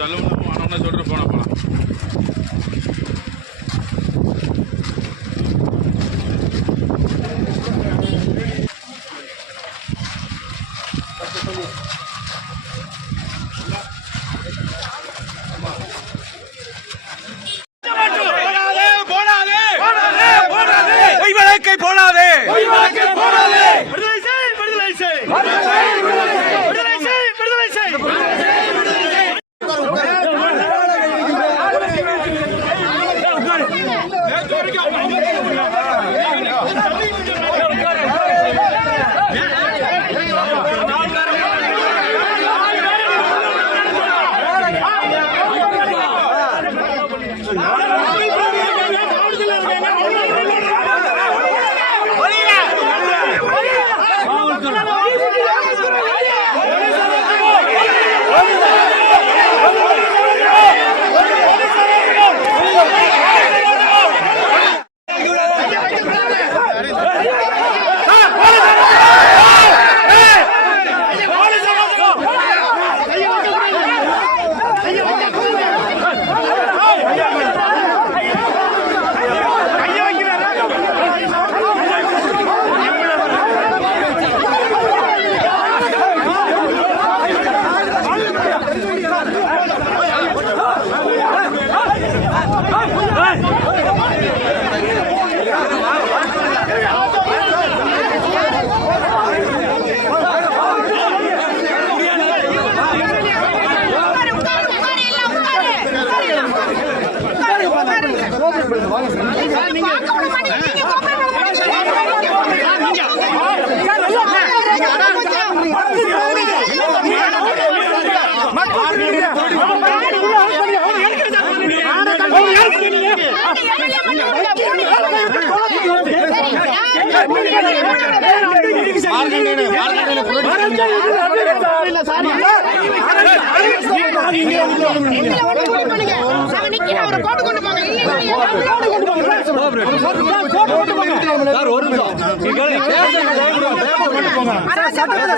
தள்ளுவணும் ஆனவனே சொல்லிட்டு போன போகலாம்.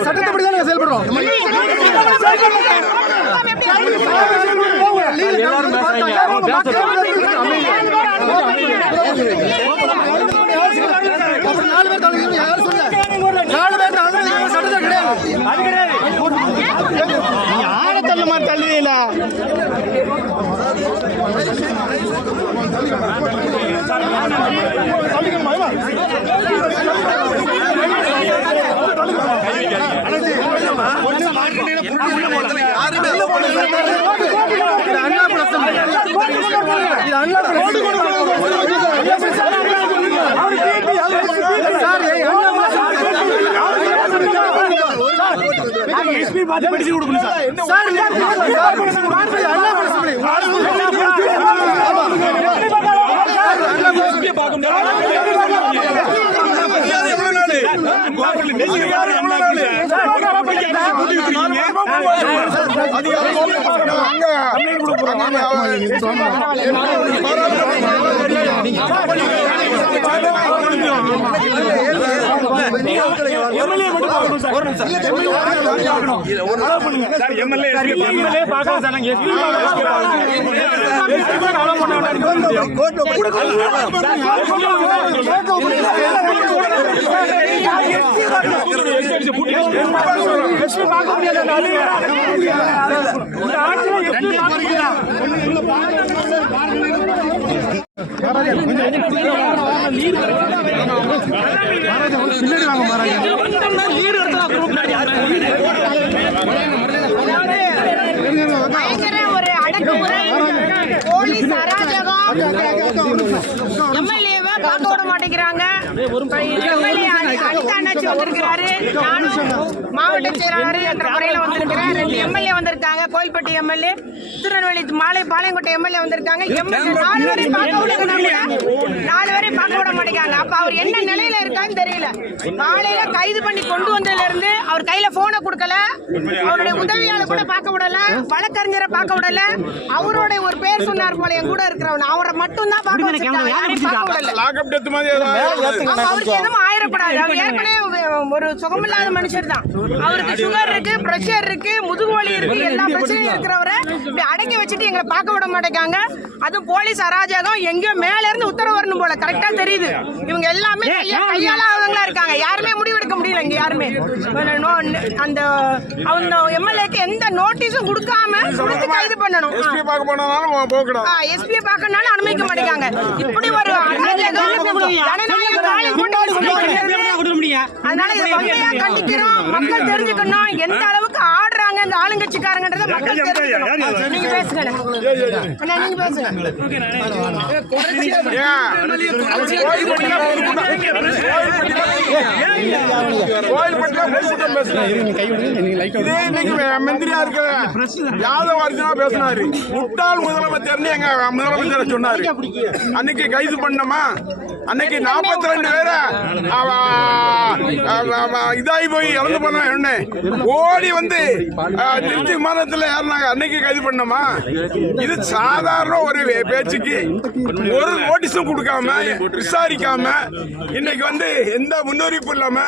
சட்டப்படிதான் செயல்படுறோம். ஒரு அடக்குமுறை போலீஸ் அராஜகம் எம்எல்ஏவை காக்க விட மாட்டேங்கிறாங்க. எம்எல்ஏ அனிதா அண்ணாச்சி வந்திருக்கிறாரு, நானும் மாவட்ட செயலாளர் என்ற முறையில் வந்திருக்கிறேன். 2 எம்எல்ஏ வந்திருக்காங்க, கோயில்பட்டி எம்எல்ஏ, திருநெல்வேலி பாளையங்கோட்டை எம்எல்ஏ வந்திருக்காங்க. 4 பேரை பார்க்க விட மாட்டேங்கிறாங்க. அப்ப அவர் என்ன நிலையில இருக்கான்னு தெரியல. காலையில கைது பண்ணி கொண்டு வந்ததுல இருந்து அவர் கையில போனை கொடுக்கல, அவருடைய உதவியாளர் கூட பார்க்க விடல, வழக்கறிஞரை பார்க்க விடல. அவருடைய ஒரு பேர் சொன்னார் போல, என் கூட இருக்கிறவன், அவரை மட்டும் தான் பார்க்க வச்சிருக்காங்க. யாரையும் பார்க்க விடல. அவருக்கு எதுவும் முன்னேறப்படாது. அவர் ஏற்கனவே ஒரு சுகமில்லாத மனுஷர் தான். அவருக்கு சுகர் இருக்கு, பிரஷர் இருக்கு, முதுகுவலி இருக்கு, எல்லா பிரச்சனையும் இருக்கிறவரை இப்படி அடக்கி வச்சுட்டு எங்களை பார்க்க விட மாட்டேங்காங்க. அதுவும் போலீஸ் அராஜகம். எங்கேயோ மேல இருந்து உத்தரவு வரணும் போல கரெக்டா தெரியுது. இவங்க எல்லாமே கையாளாதவங்களா இருக்காங்க. யாருமே முடிவெடுக்க முடியல. இங்க யாருமே அந்த அவங்க எம்எல்ஏக்கு எந்த நோட்டீஸும் கொடுக்காம கொடுத்து கைது பண்ணணும். எஸ்பி பார்க்கனாலும் அனுமதிக்க மாட்டேங்காங்க. இப்படி ஒரு அதனால இதை வன்மையா கண்டிக்கிறோம். மக்கள் தெரிஞ்சுக்கணும் எந்த அளவுக்கு ஆடுறாங்க இந்த ஆளுங்கட்சிக்காரங்கன்றத மக்கள் தெரிஞ்சுக்கணும். நீங்க பேசுங்க அண்ணா, நீங்க பேசுங்க. மந்திரியா இருக்க யாதவ் அர்ஜுனா பேசினாரு. முட்டாள் முதலமைச்சர் எங்க முதலமைச்சர் சொன்னாரு. அன்னைக்கு கைது பண்ணமா, அன்னைக்கு 42 பேரை இதாகி போய் இறந்து பண்ண என்ன ஓடி வந்து திருச்சி விமானத்தில் ஏறினாங்க. அன்னைக்கு கைது பண்ணமா. இது சாதாரண ஒரு பேச்சுக்கு ஒரு நோட்டீஸும் கொடுக்காம விசாரிக்காம இன்னைக்கு வந்து எந்த முன்னறிவிப்பு இல்லாம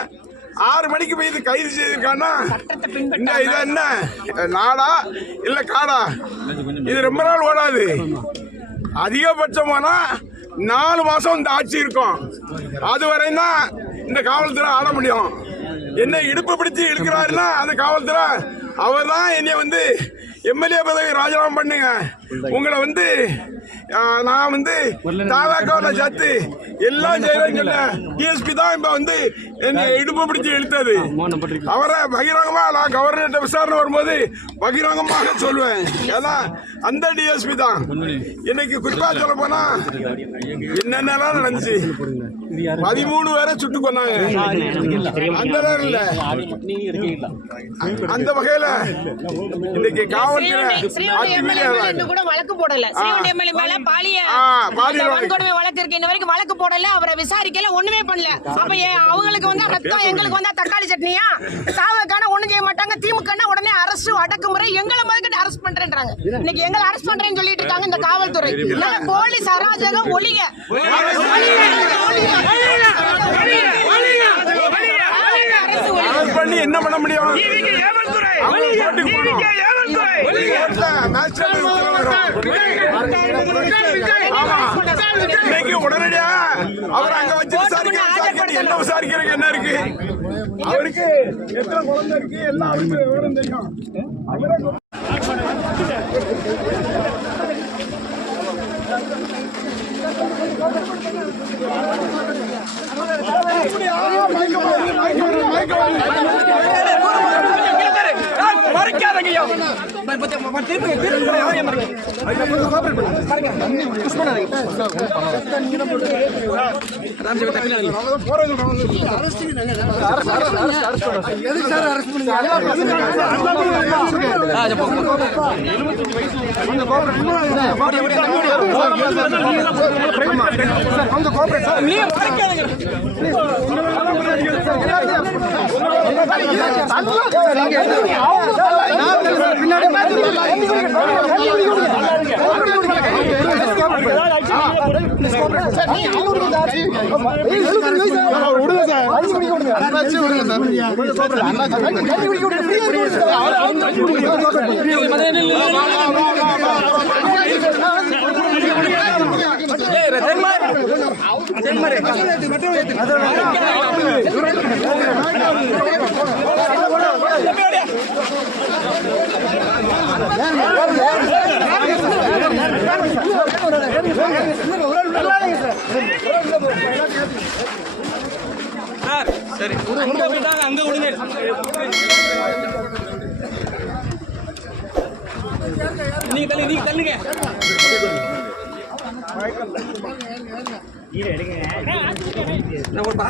6 மணிக்கு போய் இது கைது செய்திருக்கான்னா இது என்ன நாடா இல்ல காடா? இது ரொம்ப நாள் ஓடாது. அதிகபட்சமானா 4 மாசம் இந்த ஆட்சி இருக்கும். அதுவரையும் தான் இந்த காவல்துறை ஆட முடியும். என்ன இடுப்பு பிடிச்சு இழுக்கிறாருன்னா அந்த காவல்துறை அவர் தான் என்னை வந்து எம்எல்ஏ பதவி ராஜினாமா பண்ணுங்க, உங்களை வந்து நான் வந்து தாவாக்காவில் சேர்த்து எல்லாம் செய்வேன்னு சொன்னேன். டிஎஸ்பி தான் இப்ப வந்து என்னை இடுப்பு பிடிச்சு இழுத்தது. அவரை பகிரங்கமா நான் கவர்னர்கிட்ட விசாரணை வரும்போது பகிரங்கமாக சொல்லுவேன். ஏன்னா அந்த டிஎஸ்பி தான். இன்னைக்கு குறிப்பா சொல்ல போனா என்னென்னலாம் நடந்துச்சு. 13 பேரை சுட்டு கொண்டாங்க. அந்த நேரம் இல்ல அந்த வகையில இன்னைக்கு வழக்கு போடல. வழக்கு இருக்கு. இன்ன வரைக்கும் வழக்கு போடல. அவரை விசாரிக்கல, ஒண்ணுமே பண்ணல. அப்ப அவங்களுக்கு வந்தா ரத்தம், எங்களுக்கு வந்தா தக்காளி சட்னியா? தாவக்கான ஒண்ணும் செய்ய மாட்டாங்க. திமுக உடனே அரசு அடக்குமுறை, எங்களை முதல்கிட்ட அரெஸ்ட் பண்றேன்றாங்க. இன்னைக்கு எங்களை அரெஸ்ட் பண்றேன்னு சொல்லிட்டு இருக்காங்க இந்த காவல்துறை. போலீஸ் அராஜகம் ஒழிக. பண்ணி என்ன பண்ண முடியும்? உடனடியா அவர் அங்க வச்சு என்ன விசாரிக்கிறதுக்கு என்ன இருக்கு? அவருக்கு எத்தனை குழந்தை இருக்கு எல்லாம் அவருக்கு விவரம் தெரியும். சரி அங்க விடுங்க. நீங்க தள்ளுங்க. என்னப்பா